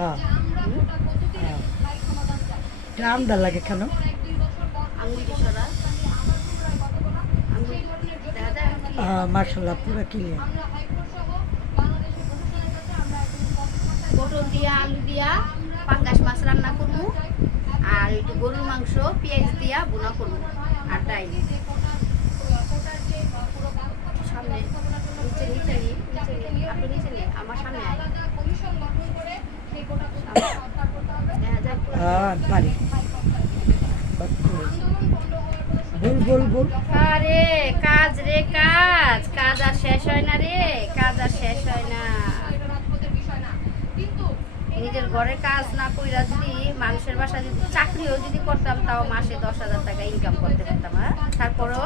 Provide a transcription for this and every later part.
হ্যাঁ হ্যাঁ ঠান্ডা লাগে কেন? আঙুলটি সরা, আঙুল দেখা যায় ক্লিয়ার। মার্শাল্লাহ পুরো ক্লিয়ার। পটল দিয়া আলু দিয়া পাঙ্গাস মাছ রান্না করবো, আর একটু গরুর মাংস পেঁয়াজ দিয়া বোনা করবো, আর ডাইল সামনে। নিচে নিচে নি, নিচে নি, আপনি নিচে নি, আমার সামনে আয়। দেখা যায় পারি বল বল বল। আরে কাজ রে কাজ, কাজ আর শেষ হয় না রে, কাজ আর শেষ হয় না। নিজের ঘরের কাজ না কইরা যদি মানুষের বাসায় যদি চাকরিও যদি করতাম, তাও মাসে 10,000 টাকা ইনকাম করতে পারতাম। তারপরও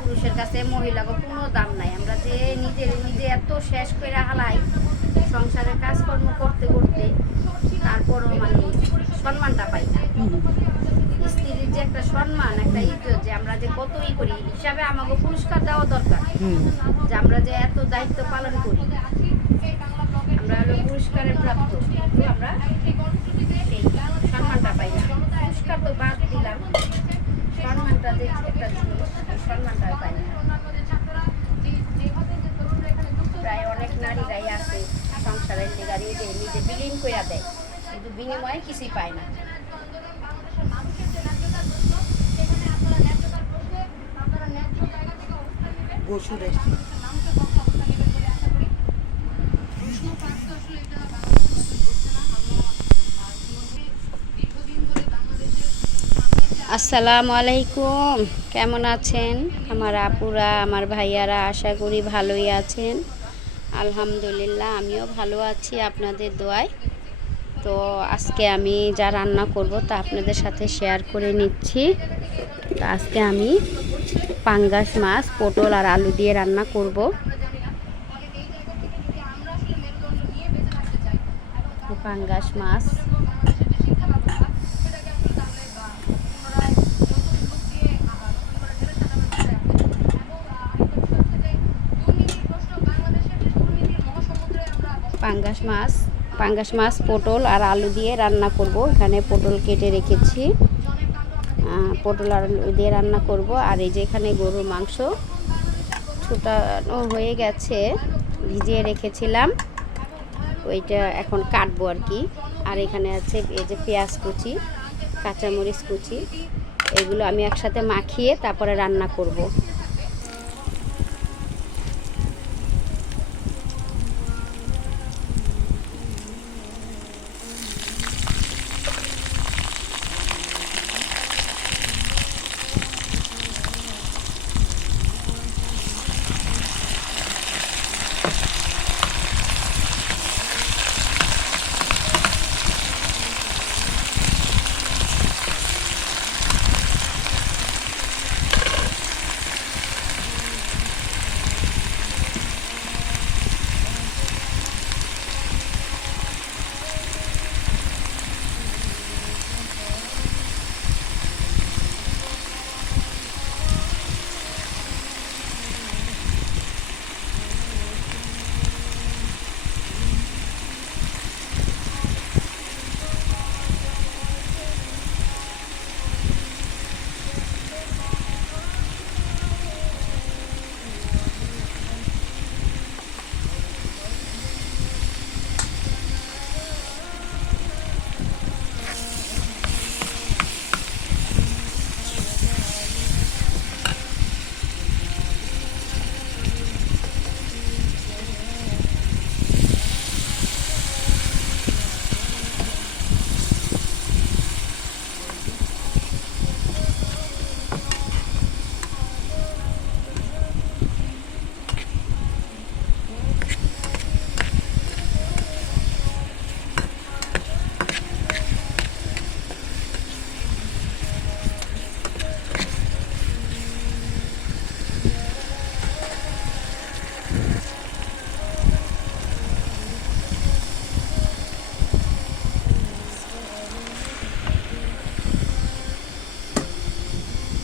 পুরুষের কাছে মহিলাকে কোনো দাম নাই। আমরা যে নিজে এত শেষ করে হালাই সংসারের কাজকর্ম করতে করতে, তারপরও মানে সম্মানটা পাই না। স্ত্রীর যে একটা সম্মান, একটা ইজ্জত, যে আমরা যে কতই করি হিসাবে আমাকে পুরস্কার দেওয়া দরকার, যে আমরা যে এত দায়িত্ব পালন করি, আমরা হলো পুরস্কারের প্রাপ্ত, কিন্তু আমরা সেই সম্মানটা পাই না। পুরস্কার তো বাদ দিলাম, সম্মানটা যে একটা জিনিস, এই সম্মানটা পাই না। প্রায় অনেক নারীরাই আছে সংসারের লেগা নিজে বিলীন করে দেয়, কিন্তু বিনিময়ে কিছুই পায় না। বসুরে আসসালামু আলাইকুম, কেমন আছেন আমার আপুরা, আমার ভাইয়ারা? আশা করি ভালোই আছেন। আলহামদুলিল্লাহ আমিও ভালো আছি আপনাদের দোয়ায়। তো আজকে আমি যা রান্না করব তা আপনাদের সাথে শেয়ার করে নিচ্ছি। তো আজকে আমি পাঙ্গাস মাছ, পটল আর আলু দিয়ে রান্না করব। পাঙ্গাস মাছ, পাঙ্গাস মাছ পটল আর আলু দিয়ে রান্না করব। এখানে পটল কেটে রেখেছি, পটল আর আলু দিয়ে রান্না করব। আর এই যে এখানে গরুর মাংস ছোটানো হয়ে গেছে, ভিজিয়ে রেখেছিলাম, ওইটা এখন কাটবো আর কি। আর এখানে আছে এই যে পেঁয়াজ কুচি, কাঁচামরিচ কুচি, এগুলো আমি একসাথে মাখিয়ে তারপরে রান্না করব।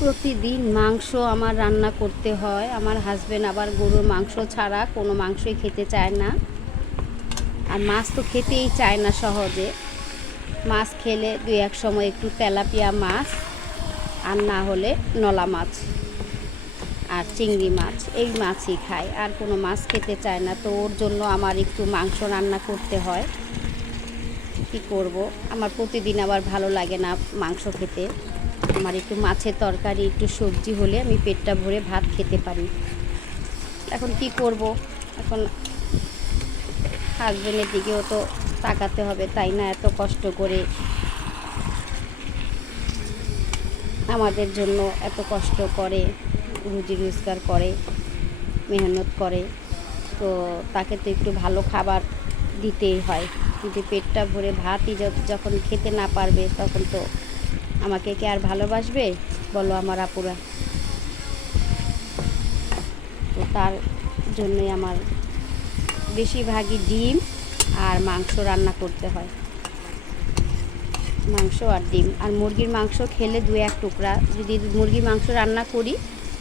প্রতিদিন মাংস আমার রান্না করতে হয়। আমার হাজবেন্ড আবার গরুর মাংস ছাড়া কোনো মাংসই খেতে চায় না। আর মাছ তো খেতেই চায় না সহজে। মাছ খেলে 2-1 সময় একটু তেলাপিয়া মাছ, আর না হলে নলা মাছ আর চিংড়ি মাছ, এই মাছই খায়, আর কোনো মাছ খেতে চায় না। তো ওর জন্য আমার একটু মাংস রান্না করতে হয়। কি করব, আমার প্রতিদিন আবার ভালো লাগে না মাংস খেতে। আমার একটু মাছের তরকারি, একটু সবজি হলে আমি পেটটা ভরে ভাত খেতে পারি। এখন কি করব, এখন হাজবেন্ডের দিকেও তো তাকাতে হবে, তাই না? এত কষ্ট করে আমাদের জন্য এত কষ্ট করে, রুজি রোজগার করে, মেহনত করে, তো তাকে তো একটু ভালো খাবার দিতেই হয়। কিন্তু পেটটা ভরে ভাতই যখন খেতে না পারবে, তখন তো আমাকে কে আর ভালোবাসবে বলো আমার আপুরা? তো তার জন্যই আমার বেশিরভাগই ডিম আর মাংস রান্না করতে হয়। মাংস আর ডিম, আর মুরগির মাংস খেলে 2-1 টুকরা যদি মুরগির মাংস রান্না করি,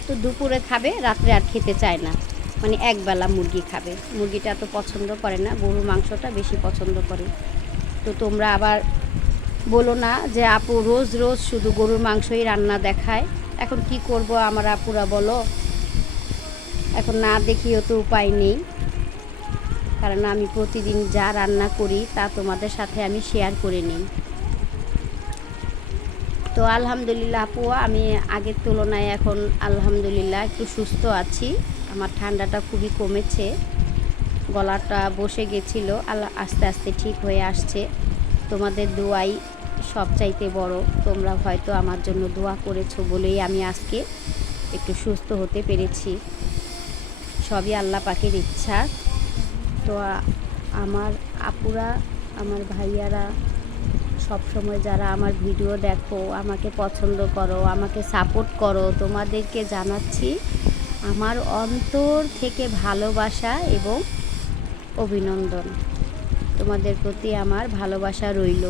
তো দুপুরে খাবে, রাত্রে আর খেতে চায় না। মানে একবেলা মুরগি খাবে, মুরগিটা এত পছন্দ করে না, গরুর মাংসটা বেশি পছন্দ করে। তো তোমরা আবার বলো না যে আপু রোজ রোজ শুধু গরুর মাংসই রান্না দেখায়। এখন কি করব আমার আপুরা বলো? এখন না দেখিও তো উপায় নেই, কারণ আমি প্রতিদিন যা রান্না করি তা তোমাদের সাথে আমি শেয়ার করে নিই। তো আলহামদুলিল্লাহ আপু, আমি আগের তুলনায় এখন আলহামদুলিল্লাহ একটু সুস্থ আছি। আমার ঠান্ডাটা খুবই কমেছে, গলাটা বসে গেছিলো, আস্তে আস্তে ঠিক হয়ে আসছে। তোমাদের দোয়াই সবচাইতে বড়। তোমরা হয়তো আমার জন্য দোয়া করেছো বলেই আমি আজকে একটু সুস্থ হতে পেরেছি। সবই আল্লাহ পাকের ইচ্ছা। তো আমার আপুরা, আমার ভাইয়ারা, সব সময় যারা আমার ভিডিও দেখো, আমাকে পছন্দ করো, আমাকে সাপোর্ট করো, তোমাদেরকে জানাচ্ছি আমার অন্তর থেকে ভালোবাসা এবং অভিনন্দন। তোমাদের প্রতি আমার ভালোবাসা রইল।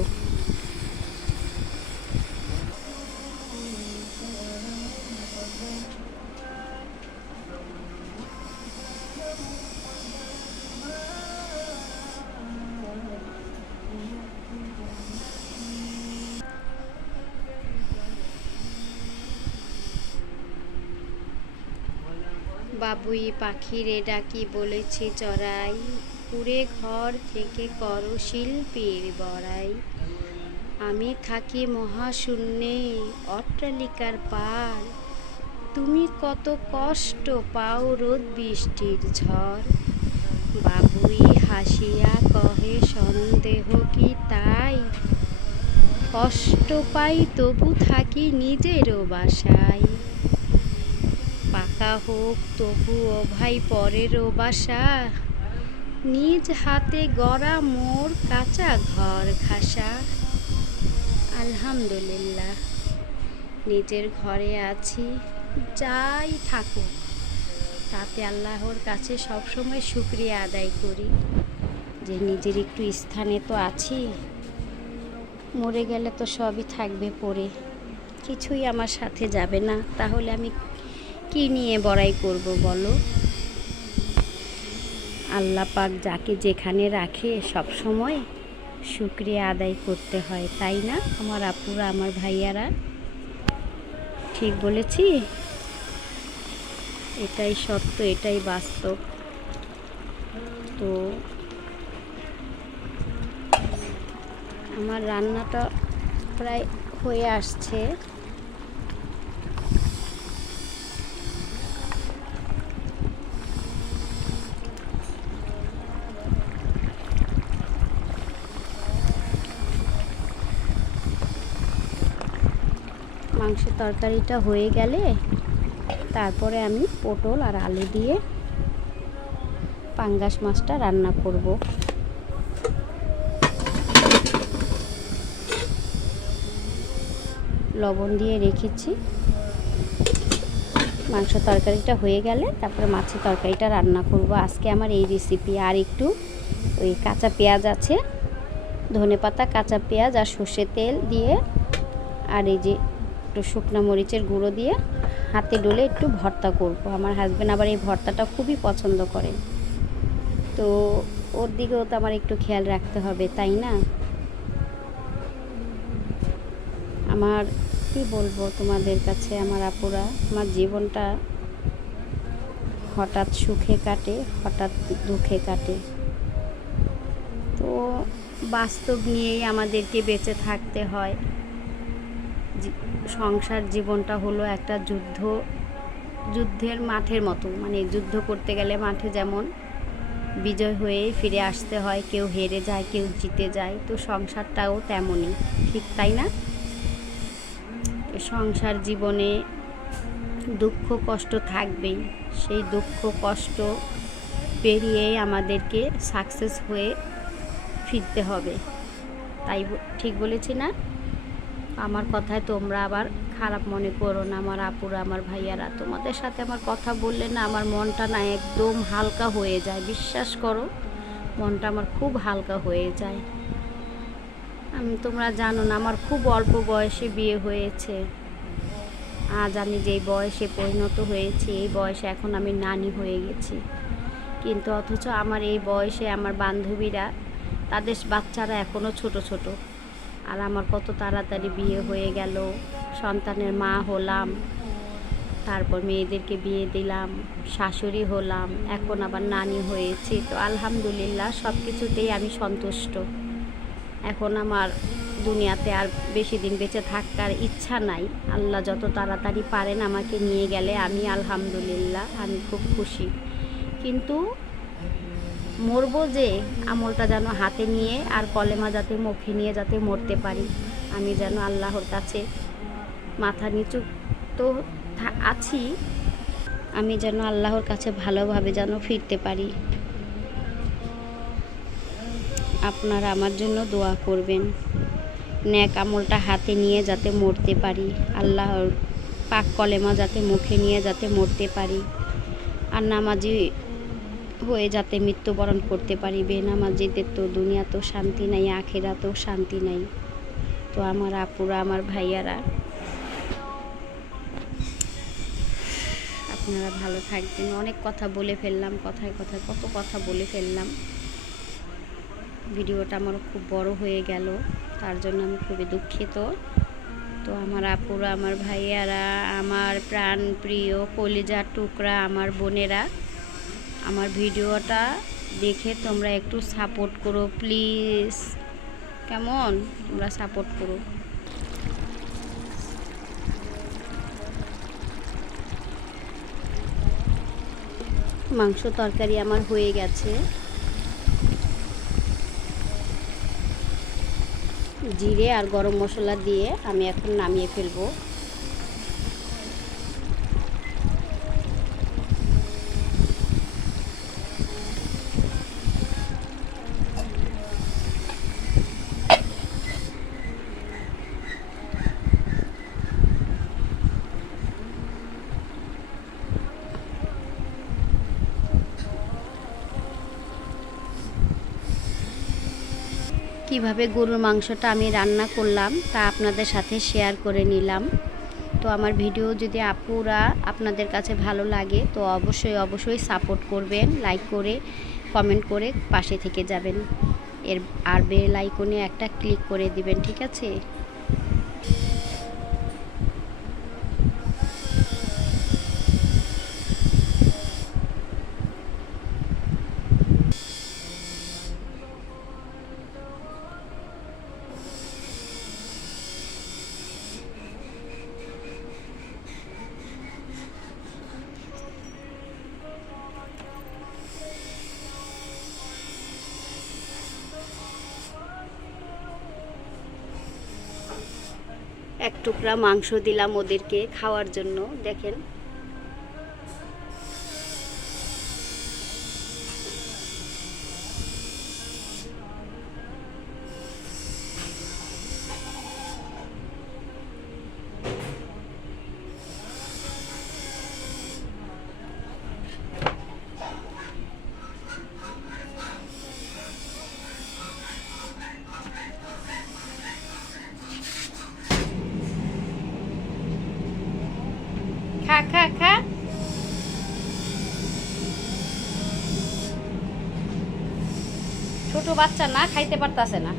বাবুই পাখিরে ডাকি বলেছি চড়াই, কুড়ে ঘর থেকে করো শিল্পীর বড়াই। আমি থাকি মহাশূন্যে অট্টালিকার পার, তুমি কত কষ্ট পাও রোদ বৃষ্টির ঝড়। বাবুই হাসিয়া কহে সন্দেহ কি তাই, কষ্ট পাই তবু থাকি নিজেরও বাসায়। পাকা হোক তবুও ভাই পরেরও বাসা, নিজ হাতে গড়া মোর কাঁচা ঘর খাসা। আলহামদুলিল্লাহ নিজের ঘরে আছি, যাই থাকুক তাতে আল্লাহর কাছে সবসময় শুকরিয়া আদায় করি যে নিজের একটু স্থানে তো আছি। মরে গেলে তো সবই থাকবে পড়ে, কিছুই আমার সাথে যাবে না, তাহলে আমি কি নিয়ে বড়াই করব বলো? আল্লাহ পাক যাকে যেখানে রাখে সব সময় শুকরিয়া আদায় করতে হয়, তাই না আমার আপুরা, আমার ভাইয়ারা? ঠিক বলেছি? এটাই সত্য, এটাই বাস্তব। তো আমার রান্নাটা প্রায় হয়ে আসছে। মাংসের তরকারিটা হয়ে গেলে তারপরে আমি পটল আর আলু দিয়ে পাঙ্গাস মাছটা রান্না করব। লবণ দিয়ে রেখেছি। মাংস তরকারিটা হয়ে গেলে তারপরে মাছের তরকারিটা রান্না করব। আজকে আমার এই রেসিপি। আর একটু ওই কাঁচা পেঁয়াজ আছে, ধনেপাতা, কাঁচা পেঁয়াজ আর সর্ষের তেল দিয়ে, আর এই যে একটু শুকনো মরিচের গুঁড়ো দিয়ে হাতে ডলে একটু ভর্তা করব। আমার হাজব্যান্ড আবার এই ভর্তাটা খুবই পছন্দ করে। তো ওর দিকেও তো আমার একটু খেয়াল রাখতে হবে, তাই না? আমার কি বলবো তোমাদের কাছে আমার আপুরা, আমার জীবনটা হঠাৎ সুখে কাটে, হঠাৎ দুঃখে কাটে। তো বাস্তব নিয়েই আমাদেরকে বেঁচে থাকতে হয়। সংসার জীবনটা হলো একটা যুদ্ধের মাঠের মতো, মানে যুদ্ধ করতে গেলে মাঠে যেমন বিজয় হয়ে ফিরে আসতে হয়, কেউ হেরে যায়, কেউ জিতে যায়, তো সংসারটাও তেমনই, ঠিক তাই না? সংসার জীবনে দুঃখ কষ্ট থাকবেই, সেই দুঃখ কষ্ট পেরিয়েই আমাদেরকে সাকসেস হয়ে ফিরতে হবে। তাই ঠিক বলেছি না? আমার কথায় তোমরা আবার খারাপ মনে করো না আমার আপুরা, আমার ভাইয়ারা। তোমাদের সাথে আমার কথা বললে না আমার মনটা না একদম হালকা হয়ে যায়, বিশ্বাস করো, মনটা আমার খুব হালকা হয়ে যায়। তোমরা জানো না আমার খুব অল্প বয়সে বিয়ে হয়েছে। আজ আমি যেই বয়সে পরিণত হয়েছি, এই বয়সে এখন আমি নানি হয়ে গেছি। কিন্তু অথচ আমার এই বয়সে আমার বান্ধবীরা, তাদের বাচ্চারা এখনও ছোট ছোট, আর আমার কত তাড়াতাড়ি বিয়ে হয়ে গেল, সন্তানের মা হলাম, তারপর মেয়েদেরকে বিয়ে দিলাম, শাশুড়ি হলাম, এখন আবার নানি হয়েছি। তো আলহামদুলিল্লাহ সব কিছুতেই আমি সন্তুষ্ট। এখন আমার দুনিয়াতে আর বেশি দিন বেঁচে থাকার ইচ্ছা নাই। আল্লাহ যত তাড়াতাড়ি পারেন আমাকে নিয়ে গেলে আমি আলহামদুলিল্লাহ, আমি খুব খুশি। কিন্তু মরবো যে আমলটা যেন হাতে নিয়ে আর কলেমা যাতে মুখে নিয়ে যাতে মরতে পারি, আমি যেন আল্লাহর কাছে মাথা নিচু তো আছি, আমি যেন আল্লাহর কাছে ভালোভাবে যেন ফিরতে পারি। আপনারা আমার জন্য দোয়া করবেন, নেক আমলটা হাতে নিয়ে যাতে মরতে পারি, আল্লাহর পাক কলেমা যাতে মুখে নিয়ে যাতে মরতে পারি, আর নামাজি হয়ে যাতে মৃত্যুবরণ করতে পারি। বেনামাজিদের তো দুনিয়াতেও শান্তি নাই, আখিরাতেও শান্তি নাই। তো আমার আপুরা, আমার ভাইয়ারা, আপনারা ভালো থাকবেন। অনেক কথা বলে ফেললাম, কথায় কথায় কত কথা বলে ফেললাম। ভিডিওটা আমার খুব বড় হয়ে গেল, তার জন্য আমি খুবই দুঃখিত। তো আমার আপুরা, আমার ভাইয়ারা, আমার প্রাণ প্রিয় কলিজার টুকরা আমার বোনেরা, আমার ভিডিওটা দেখে তোমরা একটু সাপোর্ট করো প্লিজ, কেমন? তোমরা সাপোর্ট করো। মাংস তরকারি আমার হয়ে গেছে, জিরে আর গরম মশলা দিয়ে আমি এখন নামিয়ে ফেলবো। কিভাবে গরুর মাংসটা আমি রান্না করলাম তা আপনাদের সাথে শেয়ার করে নিলাম। তো আমার ভিডিও যদি আপুরা আপনাদের কাছে ভালো লাগে তো অবশ্যই সাপোর্ট করবেন, লাইক করে কমেন্ট করে পাশে থেকে যাবেন, আর বেল আইকনে একটা ক্লিক করে দিবেন, ঠিক আছে? এক টুকরা মাংস দিলাম ওদেরকে খাওয়ার জন্য, দেখেন। খা খা খা। ছোট বাচ্চা না, খাইতে পারতাছে না।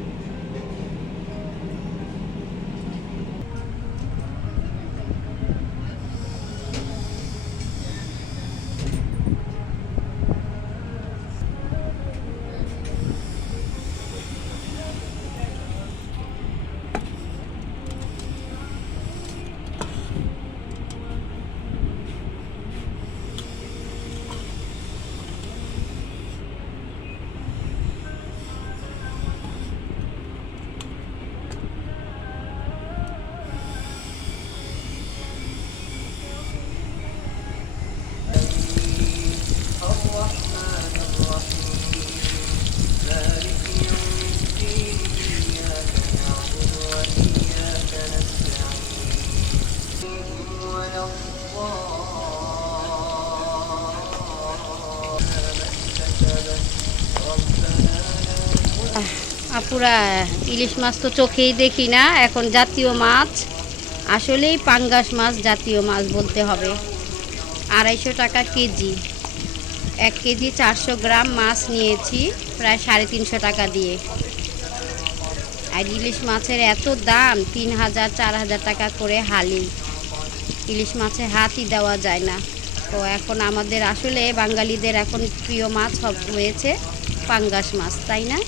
আপুরা, ইলিশ মাছ তো চোখেই দেখি না, এখন জাতীয় মাছ, আসলেই পাঙ্গাস মাছ জাতীয় মাছ বলতে হবে। 250 টাকা কেজি, 1 কেজি 400 গ্রাম মাছ নিয়েছি প্রায় 350 টাকা দিয়ে। আর ইলিশ মাছের এত দাম, 3000 4000 টাকা করে হালি। ইলিশ মাছে হাতই দেওয়া যায় না। তো এখন আমাদের আসলে বাঙালিদের এখন প্রিয় মাছ হয়েছে পাঙ্গাস মাছ, তাই না?